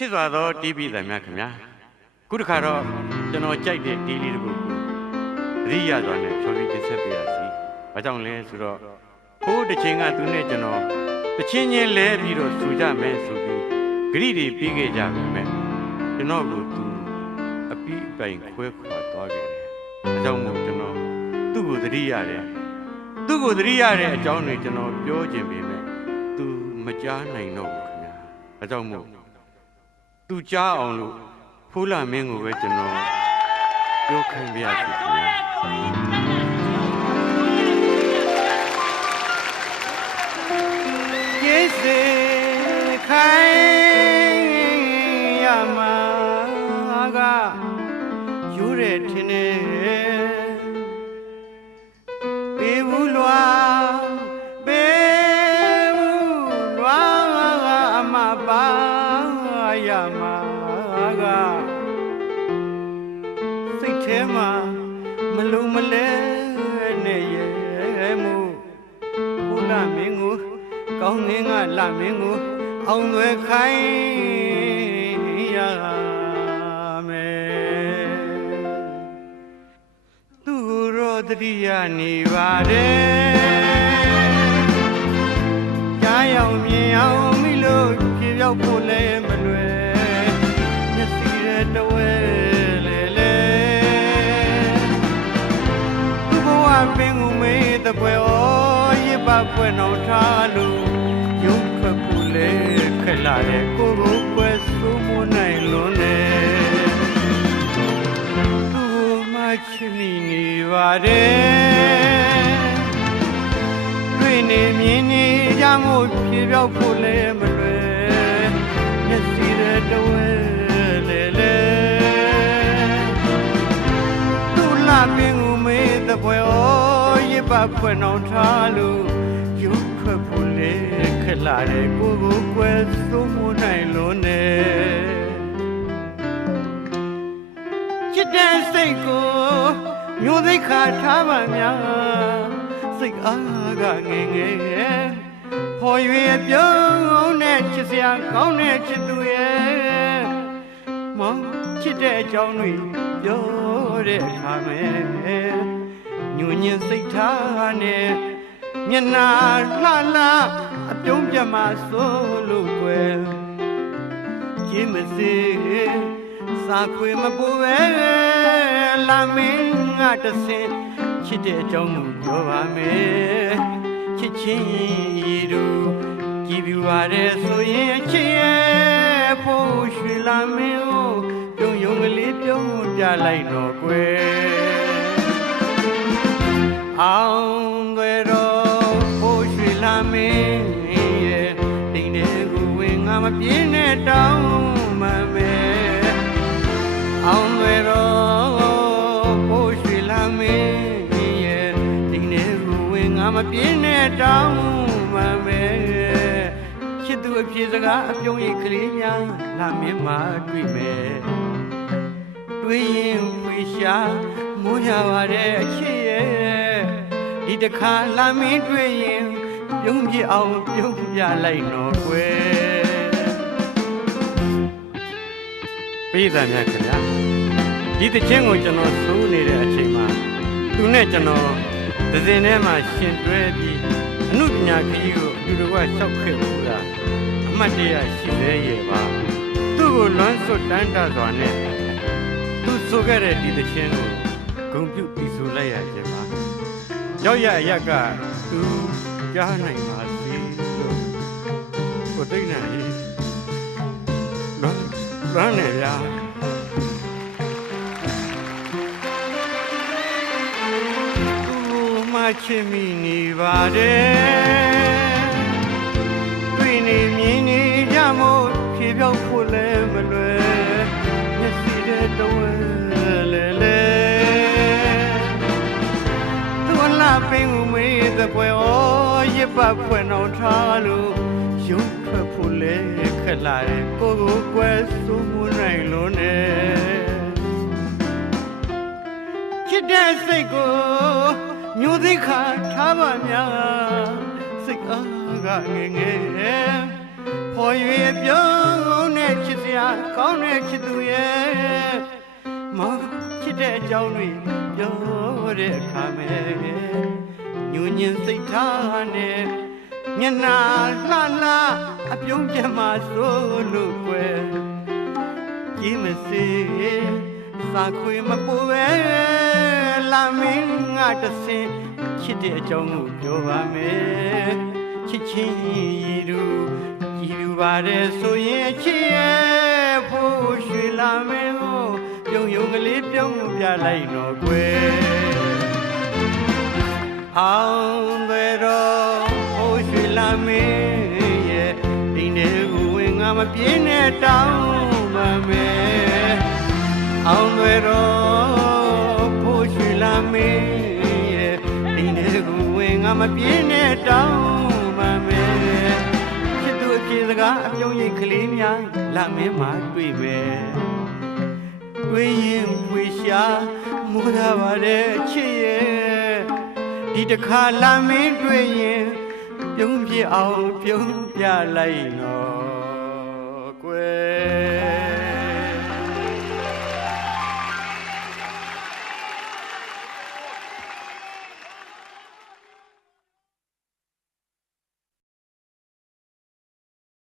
ချစ်စွာသောတီးပြည်သားများခင်ဗျာခုတစ်ခါတော့ကျွန်တော်ကြိုက်တဲ့တီးလေးတစ်ခုကိုသတိရစွာနဲ့ဖြောပြတင်ဆက်ပေးရစီ။ဘာကြောင့်လဲဆိုတော့ဟိုးတစ်ချိန်ကသူနဲ့ကျွန်တော်တစ်ချင်းချင်းလဲပြီးတော့စူကြမယ်ဆိုပြီးဂရိတွေပြီးခဲ့ကြပြီမဲ့ကျွန်တော်ကိုသူအပီးအပိုင်ခွဲခွာသွားခဲ့တယ်။ဒါကြောင့်မို့ကျွန်တော်သူ့ကိုသတိရတယ်။သူ့ကိုသတိရတဲ့အကြောင်းတွေကျွန်တော်ပြောခြင်းပေမဲ့သူမကြားနိုင်တော့ဘူးခင်ဗျာ။ဒါကြောင့်မို့ သူကြားအောင်လို့ဖိုးလာမင်းကိုပဲကျွန်တော်ပြောခိုင်းပြရစီခင်ဗျာကျေးဇူးခိုင်းရမှာကယူရထင်းနေပေ ရမှာကစိတ်ထဲမှာမလုံးမလဲနဲ့ရဲ့မှုဘုရားမင်းကိုကောင်းငင်းကလာမင်းကိုအောင်သွဲခိုင်းရမယ်သူရောတတိယနေပါတယ် ပင်ကိုမေးတဲ့ပွဲဩရစ်ပါပွဲနောက်ထားလို့ရုပ်ခတ်ဖို့လည်းခက်လာတဲ့ကိုယ်ကိုပွဲစိုးမနိုင်လွန်းနေသူမချစ်မိနေပါတယ်တွေ့နေမြင်နေကြမို့ပြေပြောက်ဖို့လည်းမလွယ်မျက်စိရဲ့တဝဲ ဖွင့်အောင်ထားလို့ရုပ်ထွက်ဖို့လေခက်လာတဲ့ကိုယ်ကိုကွယ်စိုးမနိုင်လို့နေချစ်တဲ့စိတ်ကိုမျိုးသိခါထားပါများစိတ်အားကငယ်ငယ်ဖော်ရွေပြုံးနဲ့ချစ်စရာကောင်းတဲ့ချစ်သူရဲ့မောင်ချစ်တဲ့အကြောင်းတွေပြောတဲ့အခါမဲ့ ညဉ့်ညင်စိတ်ထားနဲ့မျက်နာလှလှအပြုံးပြမဆိုးလို့ကွယ်ကျင်းမစေစာခွေမပူပဲလာမင်းငါတဆင်ချစ်တဲ့အကြောင်းကိုပြောပါမယ်ချစ်ချင်းဤတို့ကြည်ပြူပါတဲ့ဆိုရင်ချစ်ရဲ့ဖို့ရွှေလာမင်းကိုပြုံယုံကလေးပြုံးပြလိုက်တော့ကွယ် ပြင်းနဲ့တောင်းမှမယ်အောင်တွေတော့ကိုရွှေလာမင်းရဲ့ဒီနေ့ကဝင်ငါမပြင်းနဲ့တောင်းမှမယ်ချစ်သူအပြေစကားအပြုံးရိတ်ကလေးများလာမင်းမှာတွေ့မယ်တွေ့ရင်ဝေရှာမိုးရပါတဲ့အချစ်ရဲ့ဒီတစ်ခါလာမင်းတွေ့ရင်ပြုံးပြအောင်ပြုံးပြလိုက်တော့ကွယ် ပြည်သားများခင်ဗျာဒီတခြင်းကိုကျွန်တော်စိုးနေတဲ့အချိန်မှာသူနဲ့ကျွန်တော်ဒဇင်ထဲမှာရှင်တွဲပြီးအမှုပညာခရီးကိုအတူတကွဆောက်ခဲ့ဘူးလားအမှတ်တရရှိသေးရဲ့ပါသူ့ကိုလွမ်းစွတ်တန်းတစွာနဲ့သူဆိုခဲ့တဲ့ဒီတခြင်းကိုဂုံပြုပြီးဆိုလိုက်ရခြင်းပါရောက်ရအရက်ကသူကြားနိုင်ပါစေလို့ကိုတိတ်နိုင်လွ မ်းလွမ်းနေဗျာသူမချစ်မိနေပါတယ်တွေ့နေမြင်နေကြမို့ဖြေပြောက်ဖို့လည်းမလွယ်မျက်စိတဲ့တဝဲလေလေသူလာပင်ကိုမေးတဲ့ပွဲဩရစ်ပတ်ဖွယ်အောင်ထားလို့ ရုပ်ထွက်ဖို့လည်းခက်လာတယ်ကိုယ်ကိုကွယ်စိုးမနိုင်လို့နဲ့ချစ်တဲ့စိတ်ကိုမျိုးသိခါထားပါများစိတ်အားကငယ်ငယ်ဖော်ရွေပြုံးနဲ့ချစ်စရာကောင်းတဲ့ချစ်သူရဲ့မောချစ်တဲ့အကြောင်းတွေပြောတဲ့အခါမဲ့ညဉ့်ညင်စိတ်ထားနဲ့ မျက်နာလှလှအပြုံးပြမဆိုးလို့ကွယ်ကြီးမစေစာခွေမပူပဲလာမင်းငါတဆင်ချစ်တဲ့အကြောင်းကိုပြောပါမယ်ချစ်ချင်းရည်သူကြည်လူပါတယ်ဆိုရင်ချစ်ရဲ့ဖို့ရွှေလာမင်းကိုပြုံယုံကလေးပြုံးပြလိုက်တော့ကွယ်အောင်ပဲတော့ဖို့ရွှေလာ မင်းရဲ့ဒီနေ့ကိုဝင်ငါမပြင်းနဲ့တောင်းပါမယ်အောင်တွေတော့ဖို့ရွှေလာမင်းရဲ့ဒီနေ့ကိုဝင်ငါမပြင်းနဲ့တောင်းပါမယ်ချစ်သူအပြေစကားအပြုံးရင်ကလေးများလာမင်းမှာတွေ့မယ်တွေ့ရင်ဖွေရှာမိုးလာပါတဲ့ချစ်ရဲ့ဒီတစ်ခါလာမင်းတွေ့ရင် ပြုံးပြအောင်ပြုံးပြလိုက်တော့ကွယ်